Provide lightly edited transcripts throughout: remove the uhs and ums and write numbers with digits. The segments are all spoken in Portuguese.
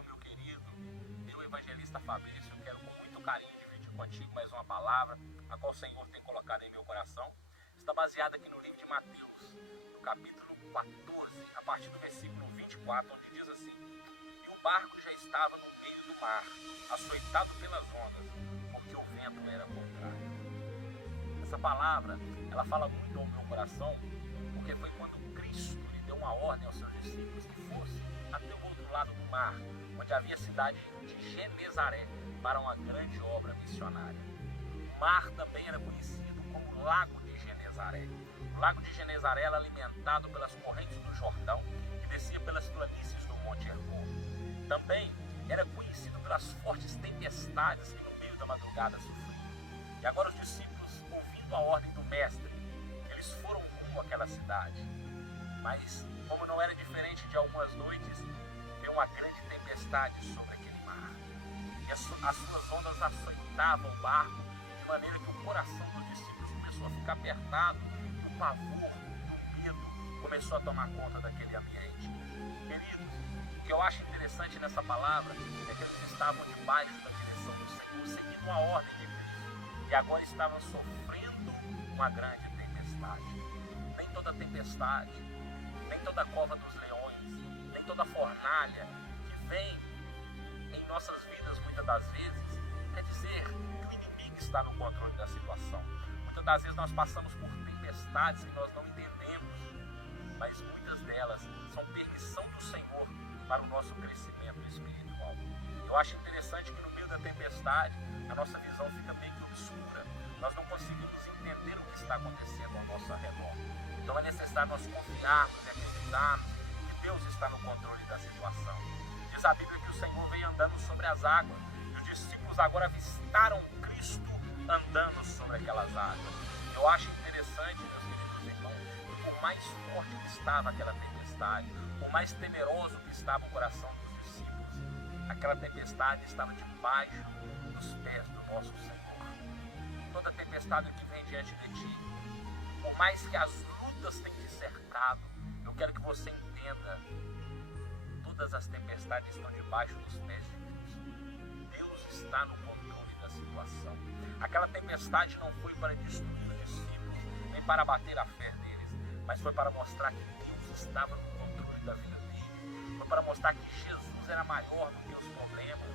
pastor, meu querido, eu, evangelista Fabrício, eu quero com muito carinho dividir contigo mais uma palavra, a qual o Senhor tem colocado em meu coração. Está baseada aqui no livro de Mateus, no capítulo 14, a partir do versículo 24, onde diz assim: E o barco já estava no meio do mar, açoitado pelas ondas, porque o vento era contrário. Essa palavra, ela fala muito ao meu coração, porque foi quando Cristo lhe deu uma ordem aos seus discípulos que fosse até o outro lado do mar, onde havia a cidade de Genezaré, para uma grande obra missionária. O mar também era conhecido como Lago de Genezaré. O Lago de Genezaré era alimentado pelas correntes do Jordão, que descia pelas planícies do Monte Hermon. Também era conhecido pelas fortes tempestades que no meio da madrugada sofriam. E agora os discípulos, ouvindo a ordem do mestre, eles foram rumo àquela cidade. Mas, como não era diferente de algumas noites, veio uma grande tempestade sobre aquele mar. E as suas ondas açoitavam o barco, de maneira que o coração dos discípulos começou a ficar apertado, e o pavor, o medo começou a tomar conta daquele ambiente. Queridos, o que eu acho interessante nessa palavra é que eles estavam debaixo da direção do Senhor, seguindo uma ordem de Cristo, e agora estavam sofrendo uma grande tempestade. Nem toda tempestade, nem toda cova dos leões, nem toda fornalha que vem em nossas vidas muitas das vezes quer dizer que o inimigo está no controle da situação. Muitas das vezes nós passamos por tempestades que nós não entendemos, mas muitas delas são permissão do Senhor para o nosso crescimento espiritual. Eu acho interessante que no meio da tempestade a nossa visão fica meio que obscura. Nós não conseguimos entender o que está acontecendo ao nosso redor. Então é necessário nós confiarmos e acreditarmos que Deus está no controle da situação. Diz a Bíblia que o Senhor vem andando sobre as águas, e os discípulos agora avistaram Cristo andando sobre aquelas águas. Eu acho interessante, meus queridos irmãos, que por mais forte que estava aquela tempestade, por mais temeroso que estava o coração dos discípulos, aquela tempestade estava debaixo dos pés do nosso Senhor. Toda tempestade que vem diante de ti, por mais que as lutas tenham te cercado, eu quero que você entenda, todas as tempestades estão debaixo dos pés de Cristo. Deus está no controle da situação. Aquela tempestade não foi para destruir os discípulos, nem para abater a fé deles, mas foi para mostrar que Deus estava no controle da vida dele. Foi para mostrar que Jesus era maior do que os problemas,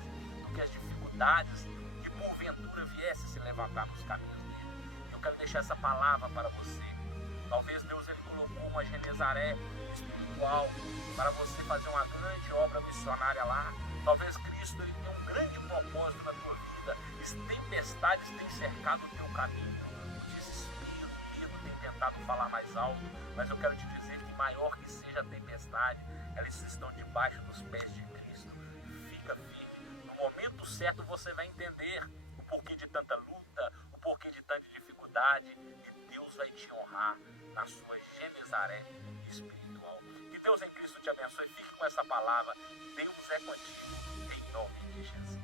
do que as dificuldades que porventura viesse se levantar nos caminhos dele. Eu quero deixar essa palavra para você. Talvez Deus ele colocou uma Genezaré espiritual para você fazer uma grande obra missionária lá. Talvez Cristo ele tenha um grande propósito na tua vida. As tempestades têm cercado o teu caminho. O desespero, o medo tem tentado falar mais alto. Mas eu quero te dizer que maior que seja a tempestade, elas estão debaixo dos pés de Cristo. Fica firme. No momento certo você vai entender o porquê de tanta luta, o porquê de tanta dificuldade, e Deus vai te honrar na sua Genezaré espiritual. Que Deus em Cristo te abençoe. Fique com essa palavra. Deus é contigo, em nome de Jesus.